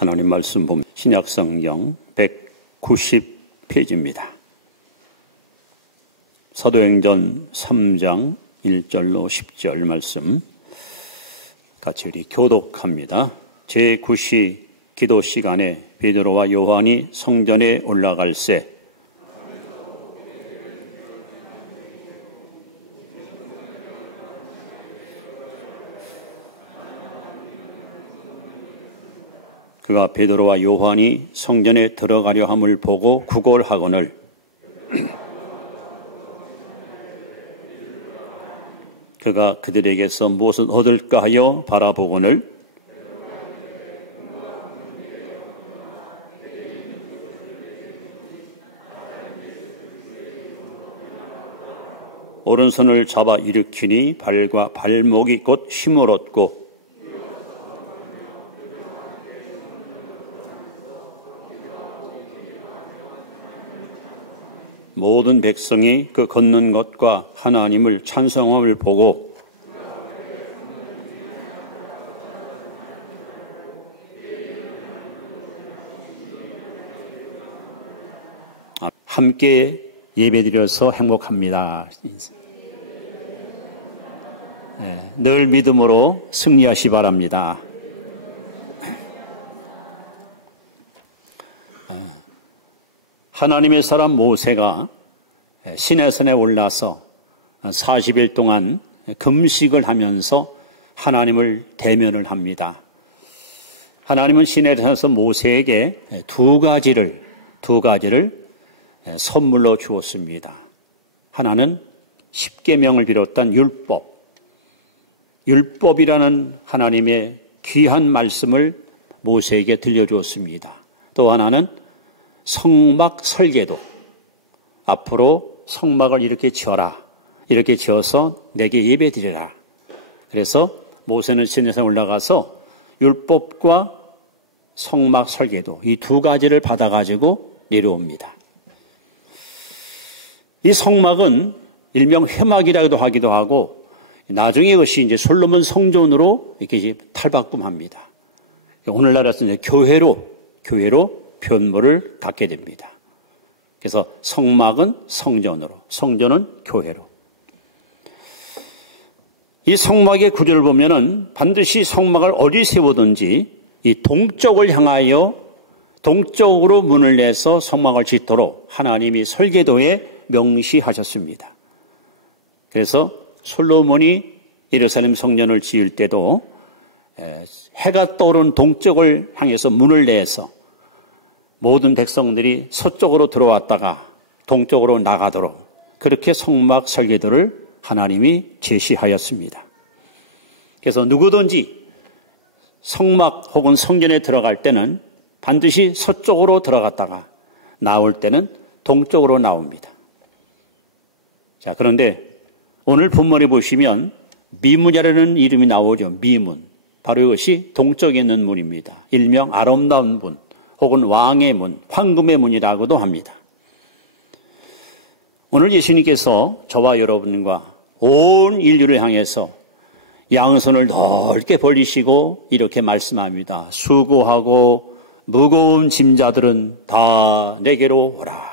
하나님 말씀 본 신약성경 190페이지입니다. 사도행전 3장 1절로 10절 말씀 같이 우리 교독합니다. 제9시 기도 시간에 베드로와 요한이 성전에 올라갈새 그가 베드로와 요한이 성전에 들어가려 함을 보고 구걸하거늘 그가 그들에게서 무엇을 얻을까 하여 바라보거늘 오른손을 잡아 일으키니 발과 발목이 곧 힘을 얻고 모든 백성이 그 걷는 것과 하나님을 찬송함을 보고 함께 예배드려서 행복합니다. 늘 믿음으로 승리하시 바랍니다. 하나님의 사람 모세가 시내산에 올라서 40일 동안 금식을 하면서 하나님을 대면을 합니다. 하나님은 시내산에서 모세에게 두 가지를 선물로 주었습니다. 하나는 십계명을 비롯한 율법이라는 하나님의 귀한 말씀을 모세에게 들려주었습니다. 또 하나는 성막 설계도, 앞으로 성막을 이렇게 지어라, 이렇게 지어서 내게 예배드리라. 그래서 모세는 시내산에 올라가서 율법과 성막 설계도 이 두 가지를 받아가지고 내려옵니다. 이 성막은 일명 회막이라고도 하기도 하고 나중에 이것이 이제 솔로몬 성전으로 이렇게 탈바꿈합니다. 오늘날에서 이제 교회로 변모를 갖게 됩니다. 그래서 성막은 성전으로, 성전은 교회로. 이 성막의 구조를 보면은 반드시 성막을 어디 세우든지 이 동쪽을 향하여 동쪽으로 문을 내서 성막을 짓도록 하나님이 설계도에 명시하셨습니다. 그래서 솔로몬이 예루살렘 성전을 지을 때도 해가 떠오르는 동쪽을 향해서 문을 내서 모든 백성들이 서쪽으로 들어왔다가 동쪽으로 나가도록 그렇게 성막 설계도를 하나님이 제시하였습니다. 그래서 누구든지 성막 혹은 성전에 들어갈 때는 반드시 서쪽으로 들어갔다가 나올 때는 동쪽으로 나옵니다. 자, 그런데 오늘 본문에 보시면 미문이라는 이름이 나오죠. 미문. 바로 이것이 동쪽에 있는 문입니다. 일명 아름다운 문 혹은 왕의 문, 황금의 문이라고도 합니다. 오늘 예수님께서 저와 여러분과 온 인류를 향해서 양손을 넓게 벌리시고 이렇게 말씀합니다. 수고하고 무거운 짐자들은 다 내게로 오라.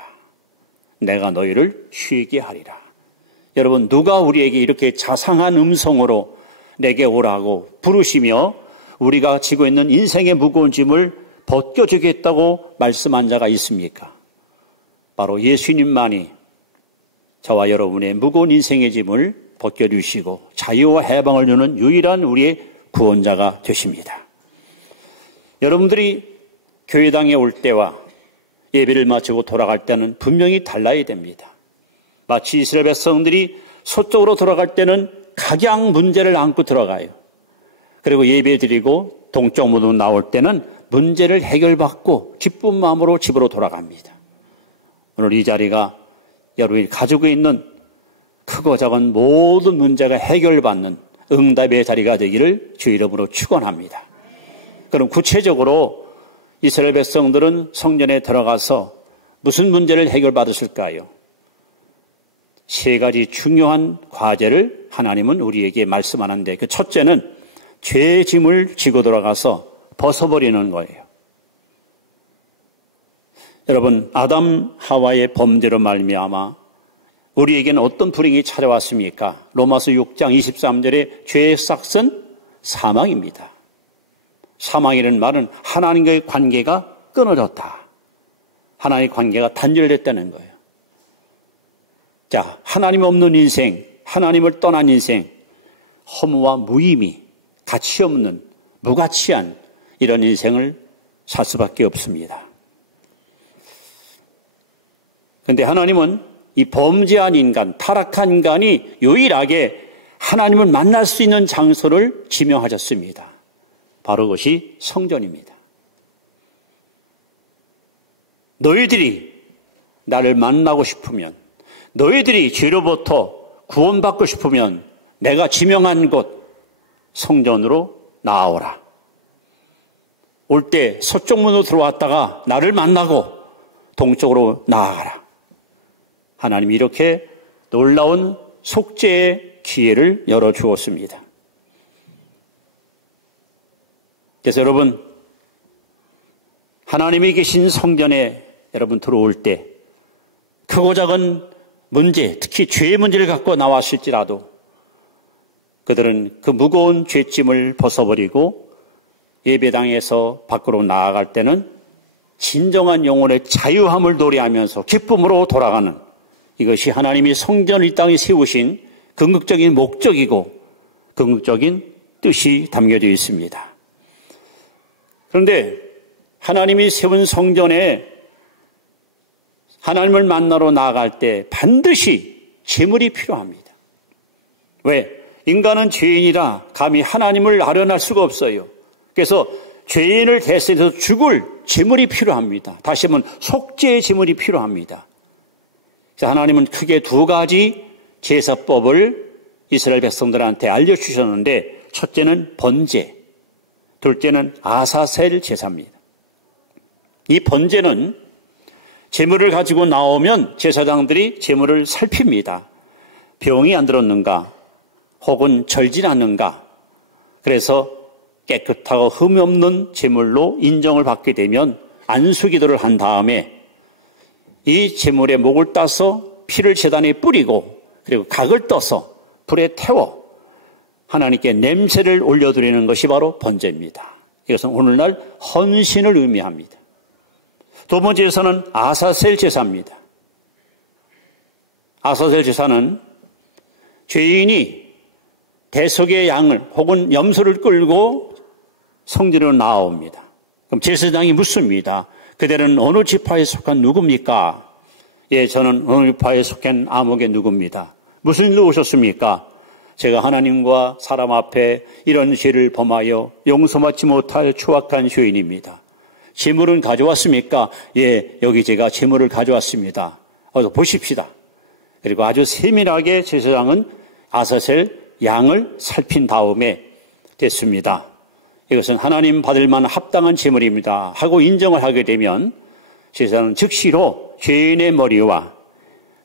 내가 너희를 쉬게 하리라. 여러분, 누가 우리에게 이렇게 자상한 음성으로 내게 오라고 부르시며 우리가 지고 있는 인생의 무거운 짐을 벗겨주겠다고 말씀한 자가 있습니까? 바로 예수님만이 저와 여러분의 무거운 인생의 짐을 벗겨주시고 자유와 해방을 주는 유일한 우리의 구원자가 되십니다. 여러분들이 교회당에 올 때와 예배를 마치고 돌아갈 때는 분명히 달라야 됩니다. 마치 이스라엘 백성들이 서쪽으로 돌아갈 때는 각양 문제를 안고 들어가요. 그리고 예배 드리고 동쪽 문으로 나올 때는 문제를 해결받고 기쁜 마음으로 집으로 돌아갑니다. 오늘 이 자리가 여러분이 가지고 있는 크고 작은 모든 문제가 해결받는 응답의 자리가 되기를 주 이름으로 축원합니다. 그럼 구체적으로 이스라엘 백성들은 성전에 들어가서 무슨 문제를 해결받았을까요? 세 가지 중요한 과제를 하나님은 우리에게 말씀하는데 그 첫째는 죄의 짐을 지고 돌아가서 벗어버리는 거예요. 여러분, 아담 하와의 범죄로 말미암아 우리에게는 어떤 불행이 찾아왔습니까? 로마서 6장 23절에 죄의 싹은 사망입니다. 사망이라는 말은 하나님과의 관계가 끊어졌다. 하나님의 관계가 단절됐다는 거예요. 자, 하나님 없는 인생, 하나님을 떠난 인생, 허무와 무의미, 가치 없는, 무가치한 이런 인생을 살 수밖에 없습니다. 그런데 하나님은 이 범죄한 인간, 타락한 인간이 유일하게 하나님을 만날 수 있는 장소를 지명하셨습니다. 바로 그것이 성전입니다. 너희들이 나를 만나고 싶으면, 너희들이 죄로부터 구원받고 싶으면 내가 지명한 곳 성전으로 나아오라. 올 때 서쪽 문으로 들어왔다가 나를 만나고 동쪽으로 나아가라. 하나님이 이렇게 놀라운 속죄의 기회를 열어주었습니다. 그래서 여러분, 하나님이 계신 성전에 여러분 들어올 때 크고 작은 문제, 특히 죄의 문제를 갖고 나왔을지라도 그들은 그 무거운 죄짐을 벗어버리고 예배당에서 밖으로 나아갈 때는 진정한 영혼의 자유함을 노래하면서 기쁨으로 돌아가는, 이것이 하나님이 성전을 이 땅에 세우신 궁극적인 목적이고 궁극적인 뜻이 담겨져 있습니다. 그런데 하나님이 세운 성전에 하나님을 만나러 나아갈 때 반드시 제물이 필요합니다. 왜? 인간은 죄인이라 감히 하나님을 아련할 수가 없어요. 그래서 죄인을 대신해서 죽을 제물이 필요합니다. 다시 한번 속죄의 제물이 필요합니다. 그래서 하나님은 크게 두 가지 제사법을 이스라엘 백성들한테 알려주셨는데, 첫째는 번제, 둘째는 아사셀 제사입니다. 이 번제는 제물을 가지고 나오면 제사장들이 제물을 살핍니다. 병이 안 들었는가, 혹은 절진 않는가. 그래서 깨끗하고 흠이 없는 제물로 인정을 받게 되면 안수기도를 한 다음에 이 제물의 목을 따서 피를 제단에 뿌리고 그리고 각을 떠서 불에 태워 하나님께 냄새를 올려드리는 것이 바로 번제입니다. 이것은 오늘날 헌신을 의미합니다. 두 번째 제사는 아사셀 제사입니다. 아사셀 제사는 죄인이 대속의 양을 혹은 염소를 끌고 성전으로 나옵니다. 그럼 제사장이 묻습니다. 그대는 어느 지파에 속한 누굽니까? 예, 저는 어느 지파에 속한 아목의 누구입니다. 무슨 일로 오셨습니까? 제가 하나님과 사람 앞에 이런 죄를 범하여 용서받지 못할 추악한 죄인입니다. 제물은 가져왔습니까? 예, 여기 제가 제물을 가져왔습니다. 어서 보십시다. 그리고 아주 세밀하게 제사장은 아사셀 양을 살핀 다음에 됐습니다. 이것은 하나님 받을 만한 합당한 제물입니다 하고 인정을 하게 되면 제사장은 즉시로 죄인의 머리와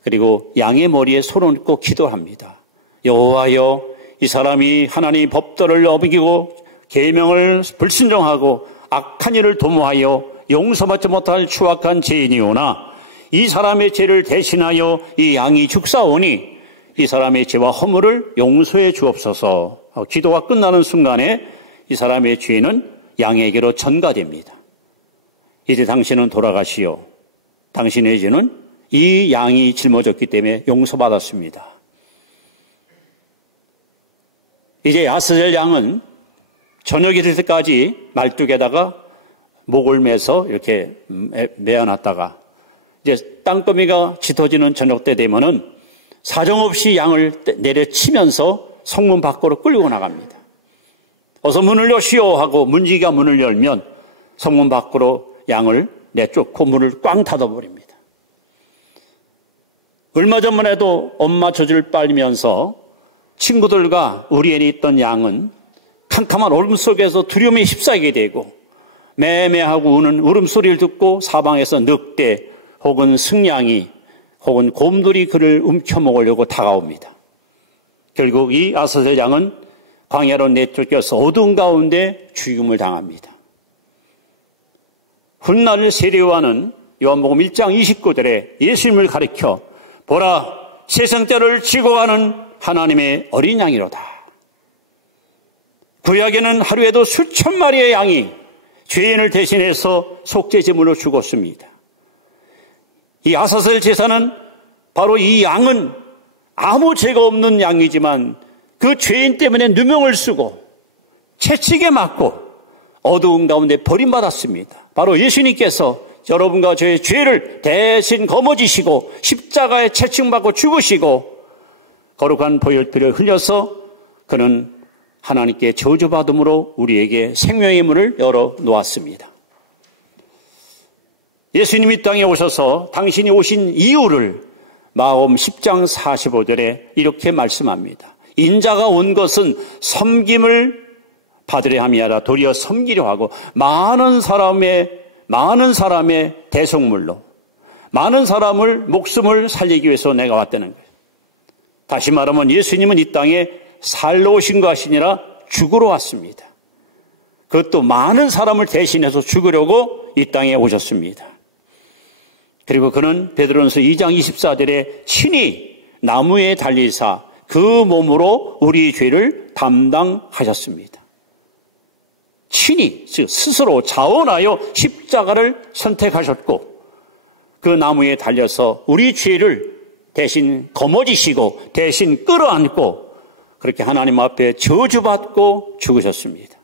그리고 양의 머리에 손을 얹고 기도합니다. 여호와여, 이 사람이 하나님의 법도를 어기고 계명을 불순종하고 악한 일을 도모하여 용서받지 못할 추악한 죄인이오나 이 사람의 죄를 대신하여 이 양이 죽사오니 이 사람의 죄와 허물을 용서해 주옵소서. 기도가 끝나는 순간에 이 사람의 죄는 양에게로 전가됩니다. 이제 당신은 돌아가시오. 당신의 죄는 이 양이 짊어졌기 때문에 용서받았습니다. 이제 아사셀 양은 저녁이 될 때까지 말뚝에다가 목을 매서 이렇게 매어놨다가 이제 땅거미가 짙어지는 저녁 때 되면은 사정없이 양을 내려치면서 성문 밖으로 끌고 나갑니다. 어서 문을 여시오 하고 문지기가 문을 열면 성문 밖으로 양을 내쫓고 문을 꽝 닫아버립니다. 얼마 전만 해도 엄마 젖을 빨면서 친구들과 우리 애에 있던 양은 캄캄한 얼음 속에서 두려움에 휩싸이게 되고 매매하고 우는 울음소리를 듣고 사방에서 늑대 혹은 승냥이 혹은 곰들이 그를 움켜먹으려고 다가옵니다. 결국 이 아사셀 양은 광야로 내쫓겨서 어두운 가운데 죽임을 당합니다. 훗날 세례요한은 요한복음 1장 29절에 예수님을 가리켜 보라 세상자를 지고 가는 하나님의 어린 양이로다. 구약에는 하루에도 수천 마리의 양이 죄인을 대신해서 속죄제물로 죽었습니다. 이 아사셀 제사는 바로 이 양은 아무 죄가 없는 양이지만 그 죄인 때문에 누명을 쓰고 채찍에 맞고 어두운 가운데 버림받았습니다. 바로 예수님께서 여러분과 저의 죄를 대신 거머쥐시고 십자가에 채찍받고 죽으시고 거룩한 보혈피를 흘려서 그는 하나님께 저주받음으로 우리에게 생명의 문을 열어 놓았습니다. 예수님이 땅에 오셔서 당신이 오신 이유를 마음 10장 45절에 이렇게 말씀합니다. 인자가 온 것은 섬김을 받으려 함이 아니라 도리어 섬기려 하고 많은 사람의 대속물로 많은 사람을 목숨을 살리기 위해서 내가 왔다는 거예요. 다시 말하면 예수님은 이 땅에 살러 오신 것이 아니라 죽으러 왔습니다. 그것도 많은 사람을 대신해서 죽으려고 이 땅에 오셨습니다. 그리고 그는 베드로전서 2장 24절에 친히 나무에 달리사 그 몸으로 우리 죄를 담당하셨습니다. 친히 즉 스스로 자원하여 십자가를 선택하셨고 그 나무에 달려서 우리 죄를 대신 거머쥐시고 대신 끌어안고 그렇게 하나님 앞에 저주받고 죽으셨습니다.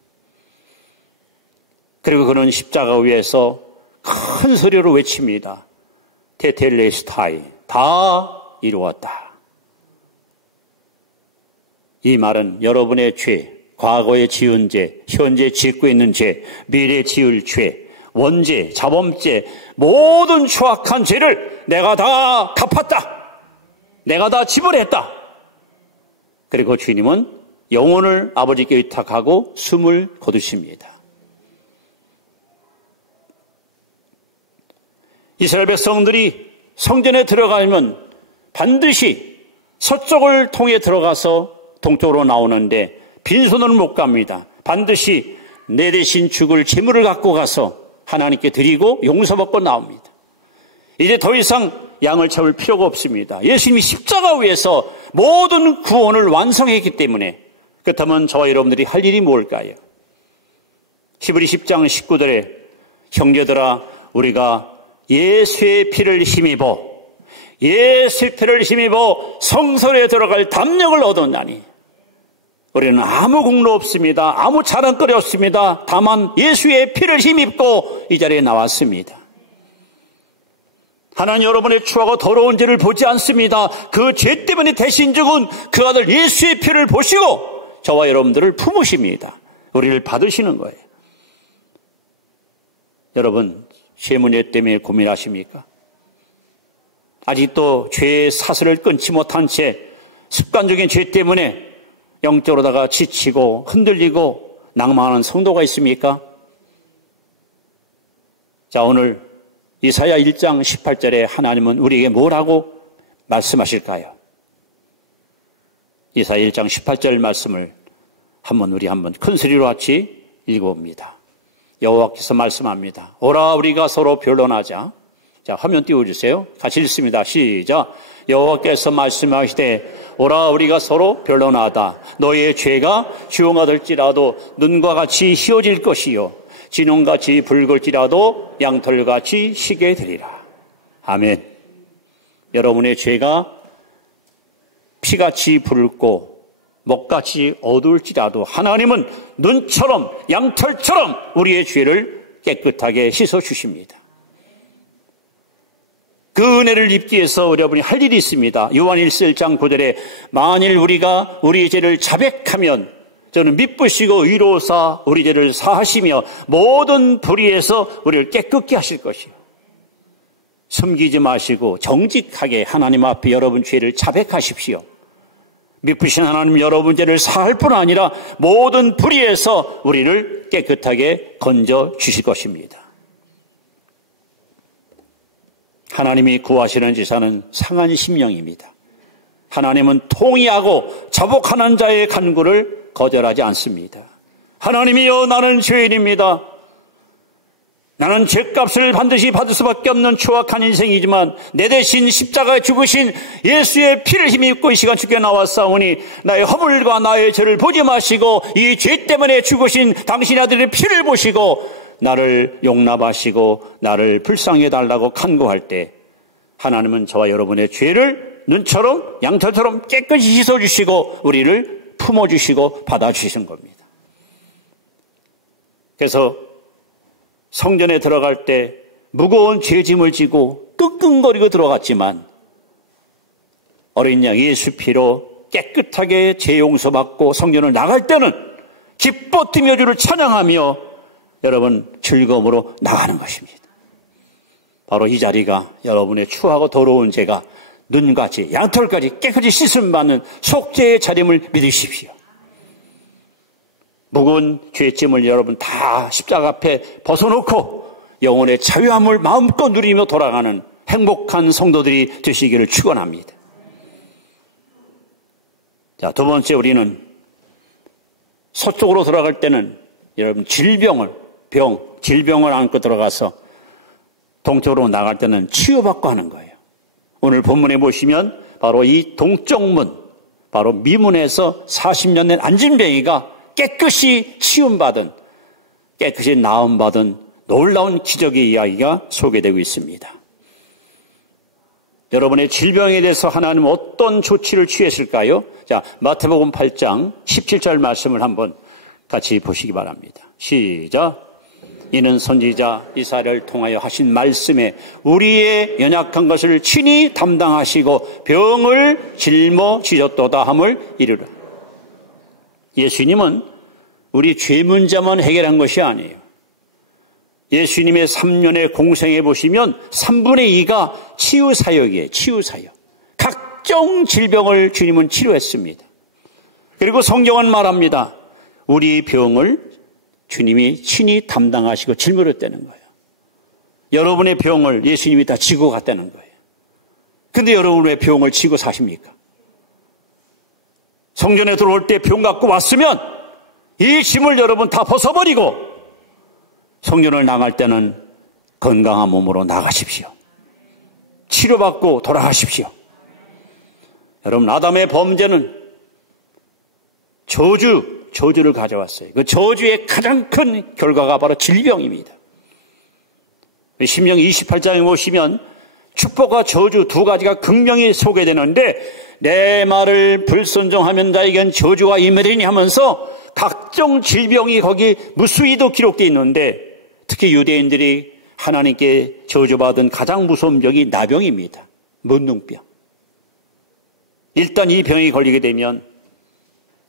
그리고 그는 십자가 위에서 큰 소리로 외칩니다. 테텔레스타이, 다 이루었다. 이 말은 여러분의 죄, 과거에 지은 죄, 현재 짓고 있는 죄, 미래에 지을 죄, 원죄, 자범죄, 모든 추악한 죄를 내가 다 갚았다. 내가 다 지불했다. 그리고 주님은 영혼을 아버지께 의탁하고 숨을 거두십니다. 이스라엘 백성들이 성전에 들어가면 반드시 서쪽을 통해 들어가서 동쪽으로 나오는데 빈손으로 못 갑니다. 반드시 내 대신 죽을 제물을 갖고 가서 하나님께 드리고 용서받고 나옵니다. 이제 더 이상 양을 잡을 필요가 없습니다. 예수님이 십자가 위에서 모든 구원을 완성했기 때문에 그렇다면 저와 여러분들이 할 일이 뭘까요? 히브리 10장 19절에 형제들아 우리가 예수의 피를 힘입어 성소에 들어갈 담력을 얻었나니 우리는 아무 공로 없습니다. 아무 자랑거리 없습니다. 다만 예수의 피를 힘입고 이 자리에 나왔습니다. 하나님 여러분의 추하고 더러운 죄를 보지 않습니다. 그 죄 때문에 대신 죽은 그 아들 예수의 피를 보시고 저와 여러분들을 품으십니다. 우리를 받으시는 거예요. 여러분 죄 문제 때문에 고민하십니까? 아직도 죄의 사슬을 끊지 못한 채 습관적인 죄 때문에 영적으로다가 지치고 흔들리고 낭망하는 성도가 있습니까? 자, 오늘 이사야 1장 18절에 하나님은 우리에게 뭐라고 말씀하실까요? 이사야 1장 18절 말씀을 우리 한번 큰 소리로 같이 읽어봅니다. 여호와께서 말씀합니다. 오라 우리가 서로 변론하자. 자, 화면 띄워주세요. 같이 읽습니다. 시작. 여호와께서 말씀하시되 오라 우리가 서로 변론하다. 너희의 죄가 주홍하될지라도 눈과 같이 희어질 것이요 진홍같이 붉을지라도 양털같이 희게 되리라. 아멘. 여러분의 죄가 피같이 붉고 목같이 어두울지라도 하나님은 눈처럼 양털처럼 우리의 죄를 깨끗하게 씻어주십니다. 그 은혜를 입기 위해서 여러분이 할 일이 있습니다. 요한일서 1장 9절에 만일 우리가 우리 죄를 자백하면 저는 미쁘시고 의로우사 우리 죄를 사하시며 모든 불의에서 우리를 깨끗게 하실 것이요. 숨기지 마시고 정직하게 하나님 앞에 여러분 죄를 자백하십시오. 미쁘신 하나님 여러분 죄를 사할 뿐 아니라 모든 불의에서 우리를 깨끗하게 건져 주실 것입니다. 하나님이 구하시는 제사는 상한 심령입니다. 하나님은 통의하고 자복하는 자의 간구를 거절하지 않습니다. 하나님이여 나는 죄인입니다. 나는 죗값을 반드시 받을 수밖에 없는 추악한 인생이지만 내 대신 십자가에 죽으신 예수의 피를 힘입고 이 시간 주께 나왔사오니 나의 허물과 나의 죄를 보지 마시고 이 죄 때문에 죽으신 당신의 아들의 피를 보시고 나를 용납하시고 나를 불쌍히 해달라고 간구할 때 하나님은 저와 여러분의 죄를 눈처럼 양털처럼 깨끗이 씻어주시고 우리를 품어주시고 받아주시는 겁니다. 그래서 성전에 들어갈 때 무거운 죄짐을 지고 끙끙거리고 들어갔지만 어린 양 예수 피로 깨끗하게 죄 용서받고 성전을 나갈 때는 기뻐 뛰며 주를 찬양하며 여러분 즐거움으로 나가는 것입니다. 바로 이 자리가 여러분의 추하고 더러운 죄가 눈같이 양털까지 깨끗이 씻음 받는 속죄의 자림을 믿으십시오. 무거운 죄짐을 여러분 다 십자가 앞에 벗어놓고 영혼의 자유함을 마음껏 누리며 돌아가는 행복한 성도들이 되시기를 축원합니다. 자, 두 번째 우리는 서쪽으로 들어갈 때는 여러분 질병을 안고 들어가서 동쪽으로 나갈 때는 치유받고 하는 거예요. 오늘 본문에 보시면 바로 이 동쪽문, 바로 미문에서 40년 된 안진뱅이가 깨끗이 치유받은, 깨끗이 나음받은 놀라운 기적의 이야기가 소개되고 있습니다. 여러분의 질병에 대해서 하나님은 어떤 조치를 취했을까요? 자, 마태복음 8장 17절 말씀을 한번 같이 보시기 바랍니다. 시작. 이는 선지자 이사야를 통하여 하신 말씀에 우리의 연약한 것을 친히 담당하시고 병을 짊어지셨도다 함을 이르라. 예수님은 우리 죄 문제만 해결한 것이 아니에요. 예수님의 3년의 공생에 보시면 3분의 2가 치유 사역이에요. 치유 사역. 각종 질병을 주님은 치료했습니다. 그리고 성경은 말합니다. 우리 병을 주님이 친히 담당하시고 짊어졌다는 거예요. 여러분의 병을 예수님이 다 지고 갔다는 거예요. 근데 여러분 왜 병을 지고 사십니까? 성전에 들어올 때 병 갖고 왔으면 이 짐을 여러분 다 벗어버리고 성전을 나갈 때는 건강한 몸으로 나가십시오. 치료받고 돌아가십시오. 여러분 아담의 범죄는 저주를 가져왔어요. 그 저주의 가장 큰 결과가 바로 질병입니다. 신명기 28장에 보시면 축복과 저주 두 가지가 극명히 소개되는데 내 말을 불순종하면 나에겐 저주가 임하리니 하면서 각종 질병이 거기 무수히도 기록되어 있는데 특히 유대인들이 하나님께 저주받은 가장 무서운 병이 나병입니다. 문둥병. 일단 이 병이 걸리게 되면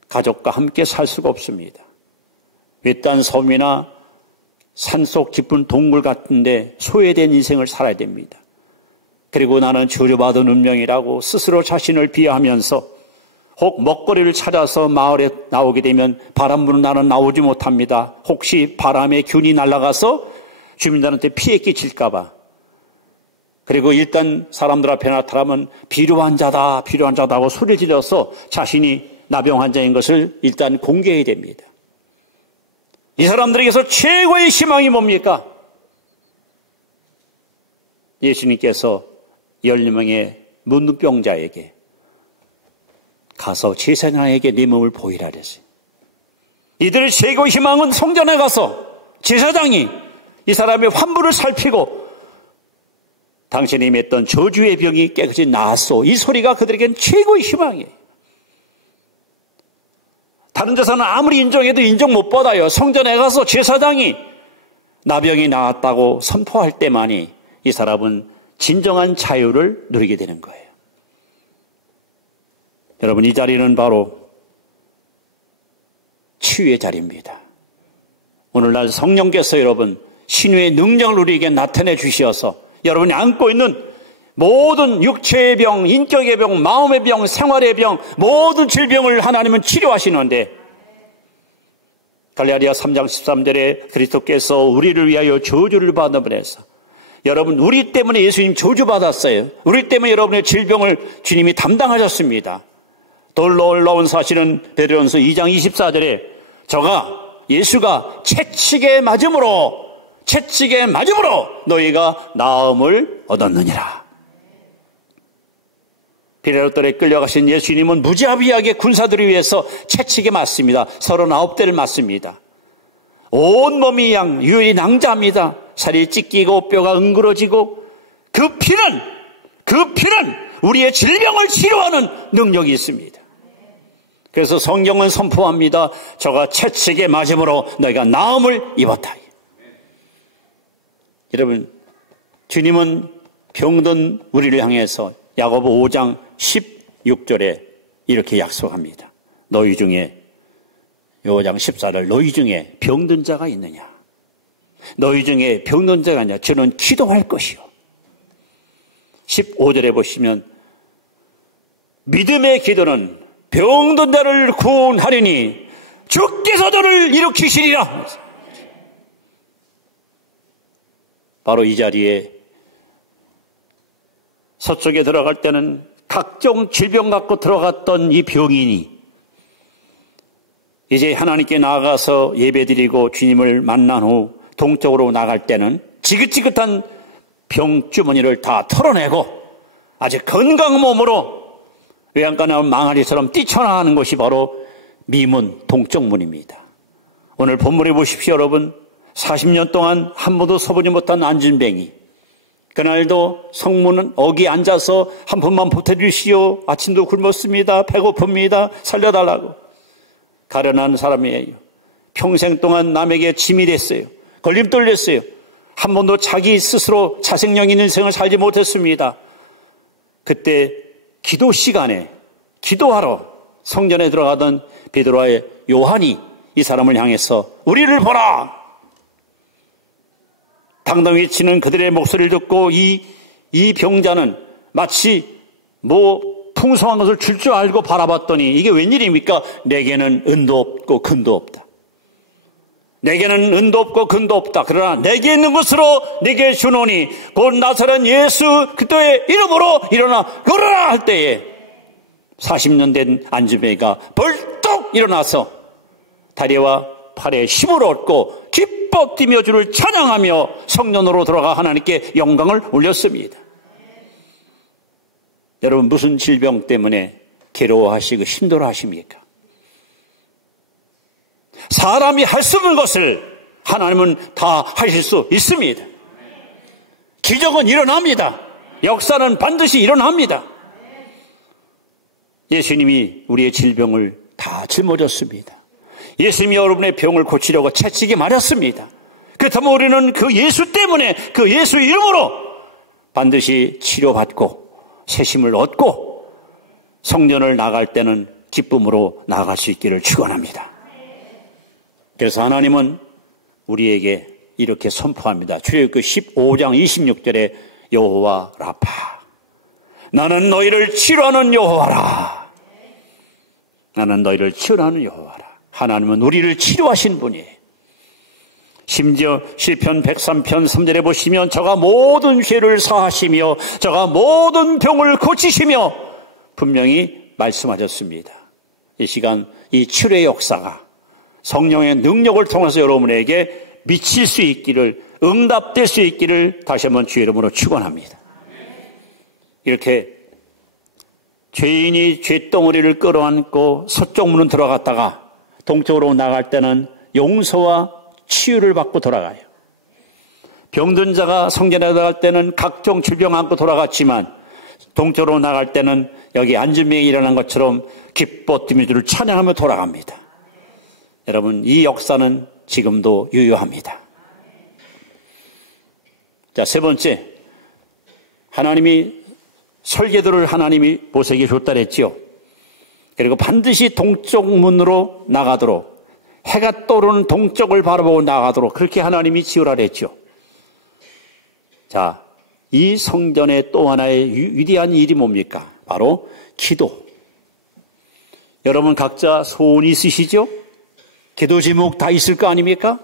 가족과 함께 살 수가 없습니다. 외딴 섬이나 산속 깊은 동굴 같은데 소외된 인생을 살아야 됩니다. 그리고 나는 저주받은 운명이라고 스스로 자신을 비하하면서 혹 먹거리를 찾아서 마을에 나오게 되면 바람 부는 나는 나오지 못합니다. 혹시 바람에 균이 날아가서 주민들한테 피해 끼칠까 봐. 그리고 일단 사람들 앞에 나타나면 필요한 자다 하고 소리를 질러서 자신이 나병 환자인 것을 일단 공개해야 됩니다. 이 사람들에게서 최고의 희망이 뭡니까? 예수님께서 12명의 문둥병자에게 가서 제사장에게 네 몸을 보이라 그랬어요. 이들의 최고의 희망은 성전에 가서 제사장이 이 사람의 환부를 살피고 당신이 맺던 저주의 병이 깨끗이 나았소. 이 소리가 그들에겐 최고의 희망이에요. 다른 데서는 아무리 인정해도 인정 못 받아요. 성전에 가서 제사장이 나병이 나았다고 선포할 때만이 이 사람은 진정한 자유를 누리게 되는 거예요. 여러분 이 자리는 바로 치유의 자리입니다. 오늘날 성령께서 여러분 신유의 능력을 우리에게 나타내 주시어서 여러분이 안고 있는 모든 육체의 병, 인격의 병, 마음의 병, 생활의 병, 모든 질병을 하나님은 치료하시는데 갈라디아 3장 13절에 그리스도께서 우리를 위하여 저주를 받으면서 여러분 우리 때문에 예수님 저주받았어요. 우리 때문에 여러분의 질병을 주님이 담당하셨습니다. 더 놀라운 사실은 베드로전서 2장 24절에 예수가 채찍에 맞음으로 채찍에 맞음으로 너희가 나음을 얻었느니라. 비레로떨에 끌려가신 예수님은 무자비하게 군사들을 위해서 채찍에 맞습니다. 39대를 맞습니다. 온몸이 유혈이 낭자합니다. 살이 찢기고 뼈가 응그러지고 그 피는 우리의 질병을 치료하는 능력이 있습니다. 그래서 성경은 선포합니다. 저가 채찍에 맞음으로 너희가 나음을 입었다. 여러분, 주님은 병든 우리를 향해서 야고보 5장 16절에 이렇게 약속합니다. 너희 중에 5장 14절 너희 중에 병든 자가 있느냐? 너희 중에 병든 자가 있느냐? 저는 기도할 것이요. 15절에 보시면 믿음의 기도는 병든 자를 구원하리니 주께서 너를 일으키시리라. 바로 이 자리에 서쪽에 들어갈 때는 각종 질병 갖고 들어갔던 이 병인이 이제 하나님께 나아가서 예배드리고 주님을 만난 후 동쪽으로 나갈 때는 지긋지긋한 병주머니를 다 털어내고 아주 건강한 몸으로 외양간 나온 망아리처럼 뛰쳐나가는 것이 바로 미문 동쪽문입니다. 오늘 본문에 보십시오. 여러분, 40년 동안 한 번도 서보지 못한 안진뱅이, 그날도 성문은 어기 앉아서 한 푼만 보태주시오. 아침도 굶었습니다. 배고픕니다. 살려달라고. 가련한 사람이에요. 평생 동안 남에게 짐이 됐어요. 걸림돌 됐어요. 한 번도 자기 스스로 자생력 있는 생을 살지 못했습니다. 그때 기도 시간에 기도하러 성전에 들어가던 베드로와 요한이 이 사람을 향해서 우리를 보라! 당당히 치는 그들의 목소리를 듣고 이 병자는 마치 풍성한 것을 줄 줄 알고 바라봤더니 이게 웬일입니까? 내게는 은도 없고 근도 없다. 내게는 은도 없고 근도 없다. 그러나 내게 있는 것으로 내게 주노니 곧 나사렛 예수 그리스도의 이름으로 일어나 걸어라 할 때에 40년 된 안진뱅이가 벌떡 일어나서 다리와 팔에 힘을 얻고 기뻐 뛰며 주를 찬양하며 성전으로 들어가 하나님께 영광을 올렸습니다. 여러분, 무슨 질병 때문에 괴로워하시고 힘들어하십니까? 사람이 할 수 없는 것을 하나님은 다 하실 수 있습니다. 기적은 일어납니다. 역사는 반드시 일어납니다. 예수님이 우리의 질병을 다 짊어졌습니다. 예수님이 여러분의 병을 고치려고 채찍에 맞았습니다. 그렇다면 우리는 그 예수 때문에 그 예수 이름으로 반드시 치료받고 새심을 얻고 성전을 나갈 때는 기쁨으로 나아갈 수 있기를 축원합니다. 그래서 하나님은 우리에게 이렇게 선포합니다. 출애굽기 15장 26절에 여호와 라파, 나는 너희를 치료하는 여호와라. 나는 너희를 치료하는 여호와라. 하나님은 우리를 치료하신 분이에요. 심지어 시편 103편 3절에 보시면 저가 모든 죄를 사하시며 저가 모든 병을 고치시며 분명히 말씀하셨습니다. 이 시간 이 치료의 역사가 성령의 능력을 통해서 여러분에게 미칠 수 있기를, 응답될 수 있기를 다시 한번 주의 이름으로 축원합니다. 이렇게 죄인이 죄덩어리를 끌어안고 서쪽 문은 들어갔다가 동쪽으로 나갈 때는 용서와 치유를 받고 돌아가요. 병든 자가 성전에 들어갈 때는 각종 질병 안고 돌아갔지만 동쪽으로 나갈 때는 여기 안진뱅이 일어난 것처럼 기뻐 뛰며 주를 찬양하며 돌아갑니다. 여러분, 이 역사는 지금도 유효합니다. 자, 세 번째, 하나님이 설계도를 하나님이 모세에게 줬다 그랬죠. 그리고 반드시 동쪽 문으로 나가도록, 해가 떠오르는 동쪽을 바라보고 나가도록 그렇게 하나님이 지으라 그랬죠. 자, 이 성전의 또 하나의 위대한 일이 뭡니까? 바로 기도. 여러분 각자 소원이 있으시죠? 기도 제목 다 있을 거 아닙니까?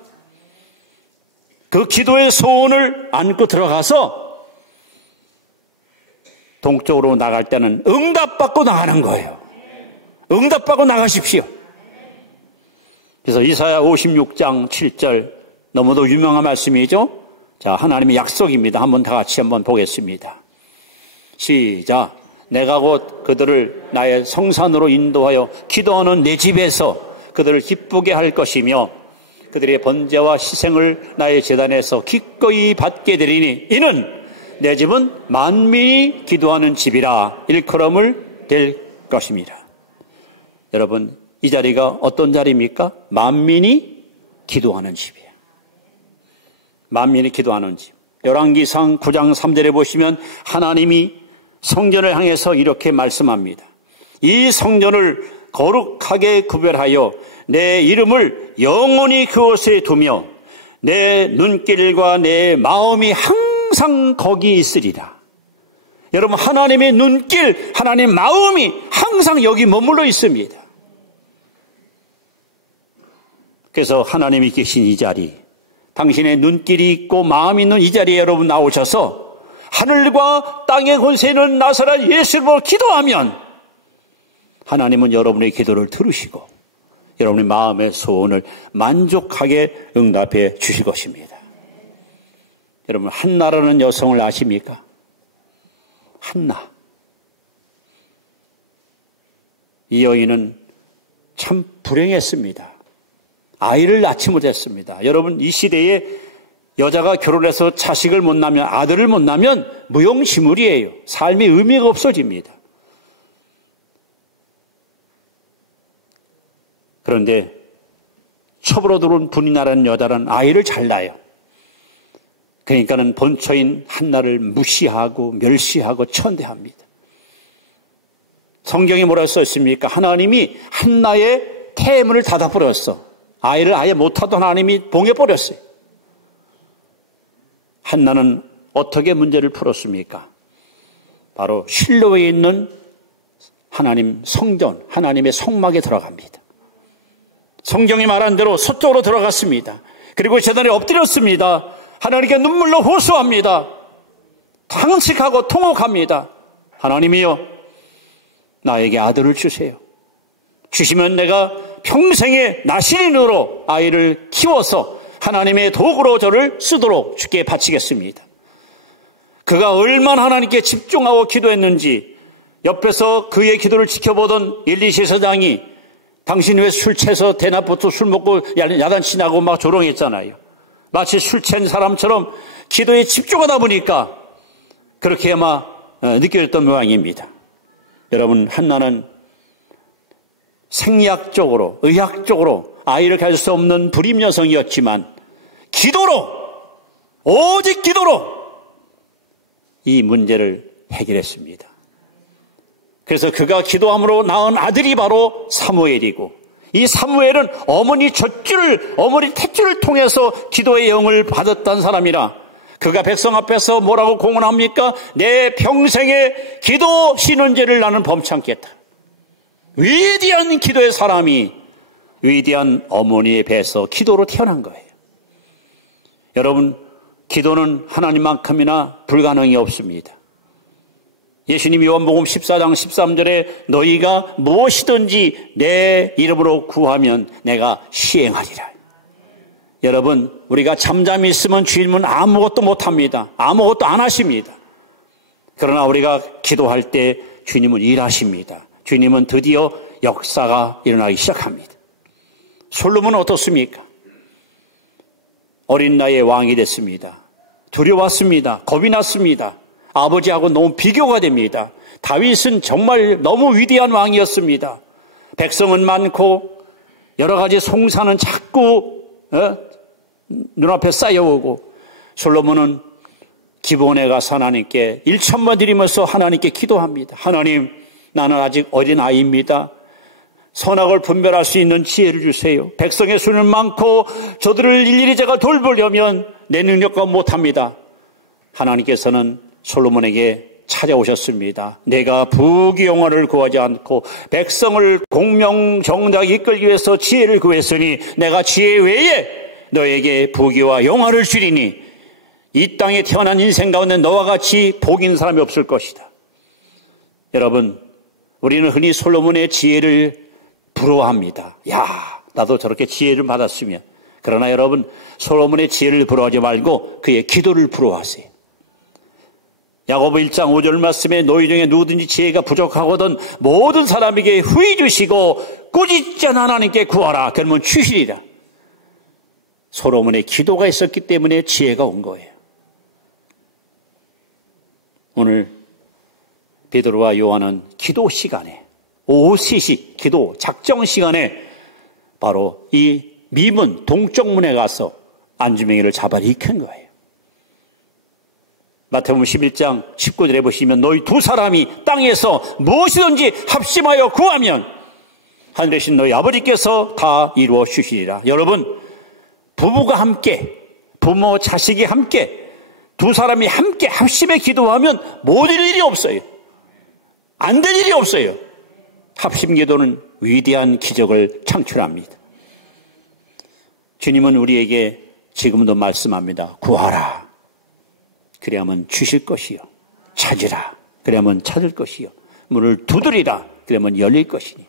그 기도의 소원을 안고 들어가서 동쪽으로 나갈 때는 응답받고 나가는 거예요. 응답받고 나가십시오. 그래서 이사야 56장 7절 너무도 유명한 말씀이죠. 자, 하나님의 약속입니다. 한번 다 같이 한번 보겠습니다. 시작. 내가 곧 그들을 나의 성산으로 인도하여 기도하는 내 집에서 그들을 기쁘게 할 것이며 그들의 번제와 희생을 나의 제단에서 기꺼이 받게 되리니 이는 내 집은 만민이 기도하는 집이라 일컬음을 될 것입니다. 여러분, 이 자리가 어떤 자리입니까? 만민이 기도하는 집이에요. 만민이 기도하는 집. 열왕기상 9장 3절에 보시면 하나님이 성전을 향해서 이렇게 말씀합니다. 이 성전을 거룩하게 구별하여 내 이름을 영원히 그곳에 두며 내 눈길과 내 마음이 항상 거기 있으리라. 여러분, 하나님의 눈길, 하나님의 마음이 항상 여기 머물러 있습니다. 그래서 하나님이 계신 이 자리, 당신의 눈길이 있고 마음이 있는 이 자리에 여러분 나오셔서 하늘과 땅의 권세 있는 나사렛 예수로 기도하면 하나님은 여러분의 기도를 들으시고 여러분의 마음의 소원을 만족하게 응답해 주실 것입니다. 여러분, 한나라는 여성을 아십니까? 한나. 이 여인은 참 불행했습니다. 아이를 낳지 못했습니다. 여러분, 이 시대에 여자가 결혼해서 자식을 못 낳으면, 아들을 못 낳으면 무용지물이에요. 삶의 의미가 없어집니다. 그런데 첩으로 들어온 분이나라는 여자는 아이를 잘 낳아요. 그러니까는 본처인 한나를 무시하고 멸시하고 천대합니다. 성경에 뭐라 써있습니까? 하나님이 한나의 태문을 닫아버렸어. 아이를 아예 못하던 하나님이 봉해버렸어요. 한나는 어떻게 문제를 풀었습니까? 바로 실로에 있는 하나님 성전, 하나님의 성막에 들어갑니다. 성경이 말한 대로 서쪽으로 들어갔습니다. 그리고 제단에 엎드렸습니다. 하나님께 눈물로 호소합니다. 탄식하고 통곡합니다. 하나님이여, 나에게 아들을 주세요. 주시면 내가 평생의 나신인으로 아이를 키워서 하나님의 도구로 저를 쓰도록 주께 바치겠습니다. 그가 얼마나 하나님께 집중하고 기도했는지 옆에서 그의 기도를 지켜보던 엘리시 서장이 당신 왜 술 취해서 대낮부터 술 먹고 야단치나고 막 조롱했잖아요. 마치 술 취한 사람처럼 기도에 집중하다 보니까 그렇게 아마 느껴졌던 모양입니다. 여러분, 한나는 생리학적으로, 의학적으로 아이를 가질 수 없는 불임 여성이었지만 기도로, 오직 기도로 이 문제를 해결했습니다. 그래서 그가 기도함으로 낳은 아들이 바로 사무엘이고, 이 사무엘은 어머니 젖줄을, 어머니 탯줄을 통해서 기도의 영을 받았던 사람이라 그가 백성 앞에서 뭐라고 공언합니까? 내 평생의 기도 신은죄를 나는 범치 않겠다. 위대한 기도의 사람이 위대한 어머니의 배에서 기도로 태어난 거예요. 여러분, 기도는 하나님만큼이나 불가능이 없습니다. 예수님이 요한복음 14장 13절에 너희가 무엇이든지 내 이름으로 구하면 내가 시행하리라. 여러분, 우리가 잠잠히 있으면 주님은 아무것도 못합니다. 아무것도 안 하십니다. 그러나 우리가 기도할 때 주님은 일하십니다. 주님은 드디어 역사가 일어나기 시작합니다. 솔로몬은 어떻습니까? 어린 나이에 왕이 됐습니다. 두려웠습니다. 겁이 났습니다. 아버지하고 너무 비교가 됩니다. 다윗은 정말 너무 위대한 왕이었습니다. 백성은 많고 여러 가지 송사는 자꾸 눈앞에 쌓여오고, 솔로몬은 기브온에 가서 하나님께 1천만 드리면서 하나님께 기도합니다. 하나님, 나는 아직 어린 아이입니다. 선악을 분별할 수 있는 지혜를 주세요. 백성의 수는 많고 저들을 일일이 제가 돌보려면 내 능력과 못합니다. 하나님께서는 솔로몬에게 찾아오셨습니다. 내가 부귀영화를 구하지 않고 백성을 공명정당하게 이끌기 위해서 지혜를 구했으니 내가 지혜 외에 너에게 부귀와 영화를 주리니 이 땅에 태어난 인생 가운데 너와 같이 복 있는 사람이 없을 것이다. 여러분, 우리는 흔히 솔로몬의 지혜를 부러워합니다. 야, 나도 저렇게 지혜를 받았으면. 그러나 여러분, 솔로몬의 지혜를 부러워하지 말고 그의 기도를 부러워하세요. 야고보 1장 5절 말씀에 너희 중에 누구든지 지혜가 부족하거든 모든 사람에게 후히 주시고 꾸짖지 않은 하나님께 구하라. 그러면 주시리라. 솔로몬의 기도가 있었기 때문에 지혜가 온 거예요. 오늘 베드로와 요한은 기도 시간에, 오후 3시 기도 작정 시간에 바로 이 미문 동쪽문에 가서 안주맹이를 잡아 익힌 거예요. 마태복음 11장 19절에 보시면 너희 두 사람이 땅에서 무엇이든지 합심하여 구하면 하늘에 계신 너희 아버지께서 다 이루어 주시리라. 여러분, 부부가 함께, 부모 자식이 함께, 두 사람이 함께 합심해 기도하면 모든 일이 없어요. 안 될 일이 없어요. 합심 기도는 위대한 기적을 창출합니다. 주님은 우리에게 지금도 말씀합니다. 구하라. 그래야만 주실 것이요. 찾으라. 그래야만 찾을 것이요. 문을 두드리라. 그러면 열릴 것이니.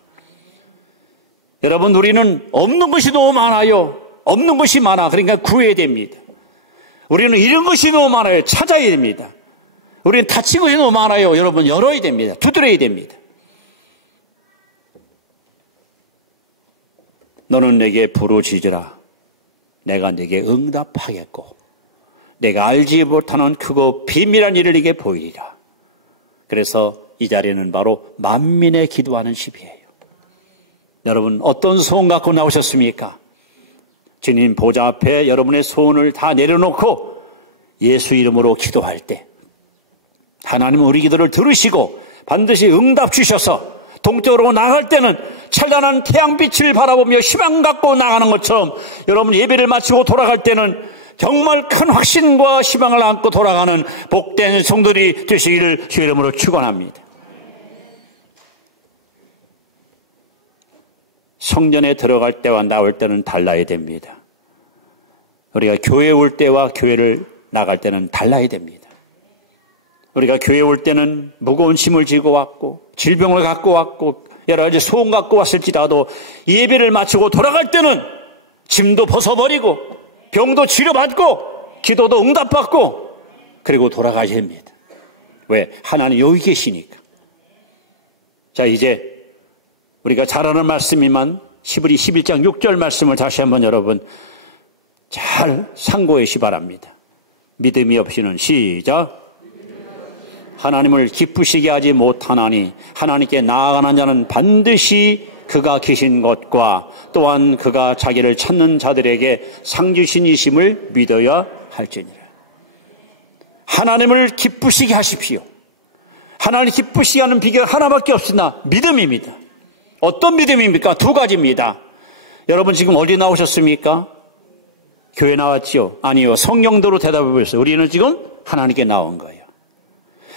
여러분, 우리는 없는 것이 너무 많아요. 없는 것이 많아. 그러니까 구해야 됩니다. 우리는 잃은 것이 너무 많아요. 찾아야 됩니다. 우리는 다친 것이 너무 많아요. 여러분, 열어야 됩니다. 두드려야 됩니다. 너는 내게 부르짖으라. 내가 네게 응답하겠고 내가 알지 못하는 크고 비밀한 일을 네게 보이리라. 그래서 이 자리는 바로 만민의 기도하는 집이에요. 여러분, 어떤 소원 갖고 나오셨습니까? 주님 보좌 앞에 여러분의 소원을 다 내려놓고 예수 이름으로 기도할 때 하나님은 우리 기도를 들으시고 반드시 응답 주셔서 동쪽으로 나갈 때는 찬란한 태양빛을 바라보며 희망 갖고 나가는 것처럼 여러분 예배를 마치고 돌아갈 때는 정말 큰 확신과 희망을 안고 돌아가는 복된 성도들이 되시기를 주 이름으로 축원합니다. 성전에 들어갈 때와 나올 때는 달라야 됩니다. 우리가 교회에 올 때와 교회를 나갈 때는 달라야 됩니다. 우리가 교회에 올 때는 무거운 짐을 지고 왔고 질병을 갖고 왔고 여러 가지 소원 갖고 왔을지라도 예배를 마치고 돌아갈 때는 짐도 벗어버리고 병도 치료받고 기도도 응답받고 그리고 돌아가야 됩니다. 왜? 하나님 여기 계시니까. 자, 이제 우리가 잘 아는 말씀이만 히브리 11장 6절 말씀을 다시 한번 여러분 잘 상고하시 바랍니다. 믿음이 없이는 시작. 하나님을 기쁘시게 하지 못하나니 하나님께 나아가는 자는 반드시 그가 계신 것과 또한 그가 자기를 찾는 자들에게 상 주신이심을 믿어야 할지니라. 하나님을 기쁘시게 하십시오. 하나님 기쁘시게 하는 비결 하나밖에 없으나 믿음입니다. 어떤 믿음입니까? 두 가지입니다. 여러분 지금 어디 나오셨습니까? 교회 나왔죠? 아니요. 성령도로 대답해 보셨어요. 우리는 지금 하나님께 나온 거예요.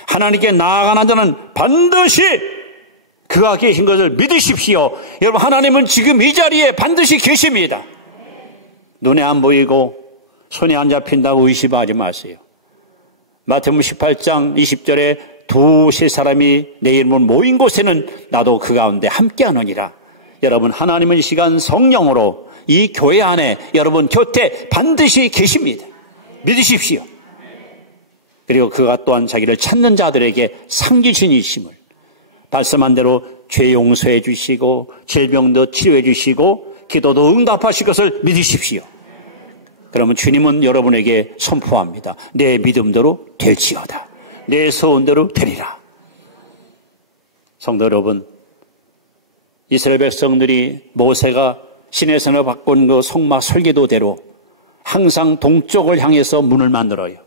하나님께 나아가는 자는 반드시 그가 계신 것을 믿으십시오. 여러분 하나님은 지금 이 자리에 반드시 계십니다. 눈에 안 보이고 손에 안 잡힌다고 의심하지 마세요. 마태복음 18장 20절에 두세 사람이 내 이름으로 모인 곳에는 나도 그 가운데 함께하느니라. 여러분 하나님은 이 시간 성령으로 이 교회 안에 여러분 곁에 반드시 계십니다. 믿으십시오. 그리고 그가 또한 자기를 찾는 자들에게 상주신이심을 말씀한 대로 죄 용서해 주시고 질병도 치료해 주시고 기도도 응답하실 것을 믿으십시오. 그러면 주님은 여러분에게 선포합니다. 내 믿음대로 될지어다. 내 소원대로 되리라. 성도 여러분, 이스라엘 백성들이 모세가 시내산을 바꾼 그 성막 설계도대로 항상 동쪽을 향해서 문을 만들어요.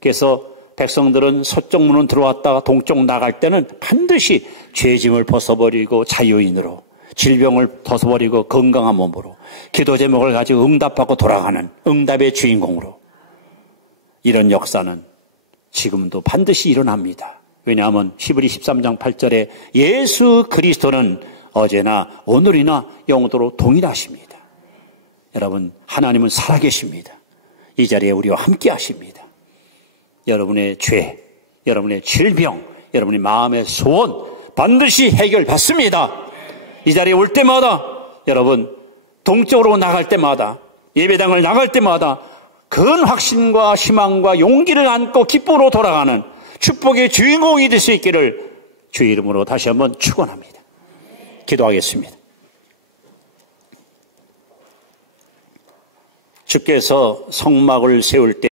그래서 백성들은 서쪽 문은 들어왔다가 동쪽 나갈 때는 반드시 죄짐을 벗어버리고 자유인으로 질병을 벗어버리고 건강한 몸으로 기도 제목을 가지고 응답받고 돌아가는 응답의 주인공으로 이런 역사는 지금도 반드시 일어납니다. 왜냐하면 히브리 13장 8절에 예수 그리스도는 어제나 오늘이나 영원토록 동일하십니다. 여러분 하나님은 살아계십니다. 이 자리에 우리와 함께 하십니다. 여러분의 죄, 여러분의 질병, 여러분의 마음의 소원 반드시 해결받습니다. 이 자리에 올 때마다 여러분 동쪽으로 나갈 때마다 예배당을 나갈 때마다 큰 확신과 희망과 용기를 안고 기쁨으로 돌아가는 축복의 주인공이 될 수 있기를 주의 이름으로 다시 한번 축원합니다. 기도하겠습니다. 주께서 성막을 세울 때